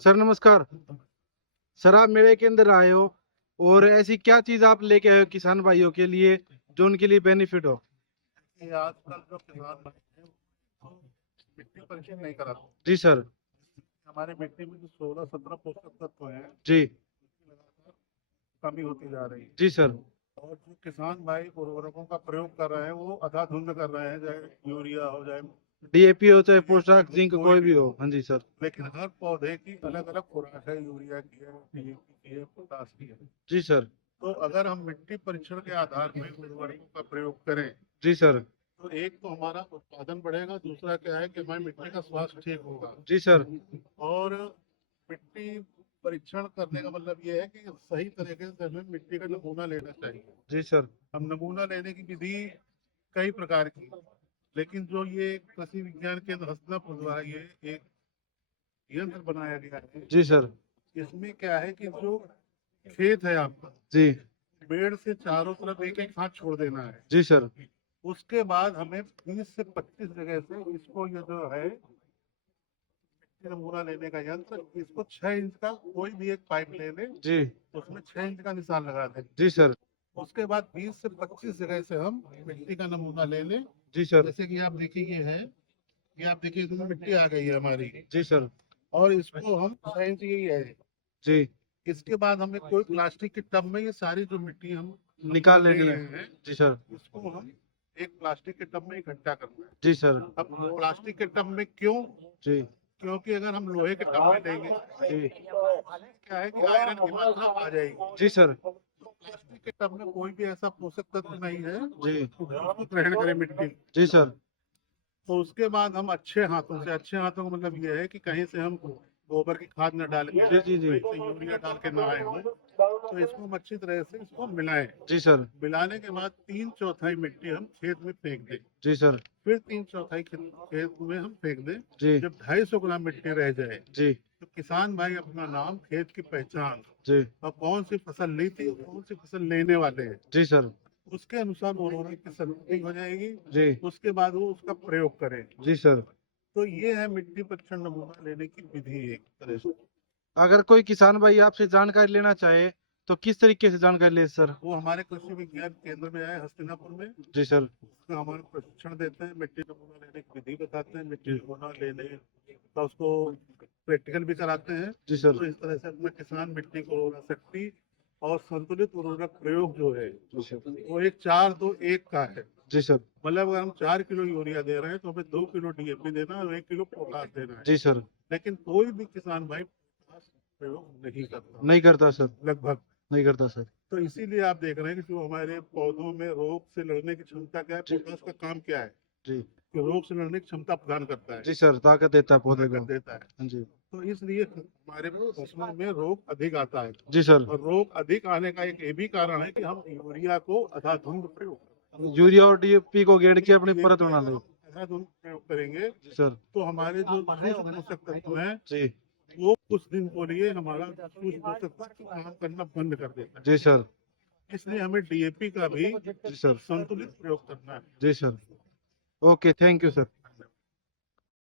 Sir नमस्कार। Sir आप मेले के अंदर आए हो और ऐसी क्या चीज आप लेके आए हो किसान भाइयों के लिए जो उनके लिए बेनिफिट हो? ये आजकल जो किसान भाई हैं वो मिट्टी परीक्षण नहीं कराते। जी सर। हमारे मिट्टी में जो 16-17 पोषक तत्व हैं जी। उनकी लगातार कमी होती जा रही है। जी सर। और जो किसान भाई उर्वरकों का प्रयोग कर रहे हैं वो अंधाधुंध कर रहे हैं, चाहे यूरिया हो चाहे डीएपी हो चाहे DAP पोस्टाक हो, जिंक कोई कोई भी भी हो। हो। हाँ जी सर। लेकिन हर पौधे की अलग अलग खुराक है, यूरिया की है, DAP की है, पोटाश की है। जी सर। तो अगर हम मिट्टी परीक्षण के आधार पर उर्वरकों का प्रयोग करें जी सर। तो एक तो हमारा उत्पादन बढ़ेगा, दूसरा क्या है कि हमारी मिट्टी का स्वास्थ्य ठीक होगा। जी सर। और मिट्टी परीक्षण करने का मतलब ये है कि सही तरीके से हमें मिट्टी का नमूना लेना चाहिए। जी सर। हम नमूना लेने की विधि कई प्रकार की, लेकिन जो ये कृषि विज्ञान केंद्र हस्तिनापुर द्वारा ये एक यंत्र बनाया गया है, जी सर। इसमें क्या है कि जो खेत है आपका, जी। पेड़ से चारों तरफ एक एक हाथ छोड़ देना है। जी सर। उसके बाद हमें 20 से 25 जगह से इसको, ये जो है नमूना लेने का यंत्र, इसको 6 इंच का कोई भी एक पाइप ले ले, जी। उसमें 6 इंच का निशान लगा दें। जी सर। उसके बाद 20 से 25 जगह से हम मिट्टी का नमूना ले लें। जी सर। जैसे कि आप देखिए ये आप देखिए इसमें मिट्टी आ गई है हमारी, जी सर। और इसको हम 6 इंच यही है। जी। इसके बाद हमें कोई प्लास्टिक के टब में ये सारी जो मिट्टी हम निकाल ले लेनी रहे है। हैं, जी सर। इसको हम एक प्लास्टिक के टब में इकट्ठा करना है। जी सर। अब प्लास्टिक के टब में क्यों? जी। क्योंकि अगर हम लोहे के टब में लेंगे जी। क्या है कि आयरन की मात्रा आ जाएगी। जी सर। तो प्लास्टिक के टब में कोई भी ऐसा पोषक तत्व नहीं है जी। जो उसको ग्रहण करे मिट्टी। जी सर। तो उसके बाद हम अच्छे हाथों का मतलब ये है कि कहीं से हम गोबर की खाद न डाल के, जी जी जी। कहीं से यूरिया डाल के ना आए हों, तो इसको हम अच्छी तरह से इसको मिलाएं। जी सर। मिलाने के बाद 3/4 मिट्टी हम खेत में फेंक दें। जी सर। फिर 3/4 खेत में हम फेंक दें। जी। जब 250 ग्राम मिट्टी रह जाए जी। तो किसान भाई अपना नाम, खेत की पहचान जी। और कौन सी फसल ली थी, कौन सी फसल लेने वाले हैं, जी सर। उसके अनुसार उर्वरक की सब्सिडी हो जाएगी। जी। उसके बाद वो उसका प्रयोग करें। जी सर। तो ये है मिट्टी परीक्षण नमूना लेने की विधि एक तरह से। अगर कोई किसान भाई आपसे जानकारी लेना चाहे तो किस तरीके से जानकारी ले सर? वो हमारे कृषि विज्ञान केंद्र में आए हस्तिनापुर में, जी सर। उसका हमारा प्रशिक्षण देते हैं, मिट्टी नमूना लेने की विधि बताते हैं, मिट्टी नमूना लेने का उसको प्रैक्टिकल भी कराते हैं। जी सर। तो इस तरह से अपना किसान मिट्टी को उर्वरा शक्ति और संतुलित उर्वरक प्रयोग जो है जी सर। वो एक 4-2-1 का है। जी सर। मतलब अगर हम 4 किलो यूरिया दे रहे हैं तो हमें 2 किलो DAP देना है और 1 किलो पोटाश देना है। जी सर। लेकिन कोई भी किसान भाई पोटाश प्रयोग नहीं करता, नहीं करता सर। लगभग। नहीं करता सर। तो इसीलिए आप देख रहे हैं कि जो हमारे पौधों में रोग से लड़ने की क्षमता क्या है, जी। पोटाश का काम क्या है जी। कि रोग से लड़ने की क्षमता प्रदान करता है, जी सर, ताकत देता है पौधे को। ताकत देता है। हाँ जी। तो इसलिए हमारे फसलों में रोग अधिक आता है। जी सर। और रोग अधिक आने का एक ये भी कारण है कि हम यूरिया को अंधाधुंध प्रयोग करते हैं। यूरिया और डीएपी को गेड़ के अपनी परत बना लो। अंधाधुंध प्रयोग करेंगे जी सर। तो हमारे जो सूक्ष्म पोषक तत्व हैं जी। वो कुछ दिन के लिए हमारा सूक्ष्म पोषक तत्व काम करना बंद कर देता है। जी सर। इसलिए हमें DAP का भी जी सर। संतुलित प्रयोग करना है। जी sir. Okay, thank you sir.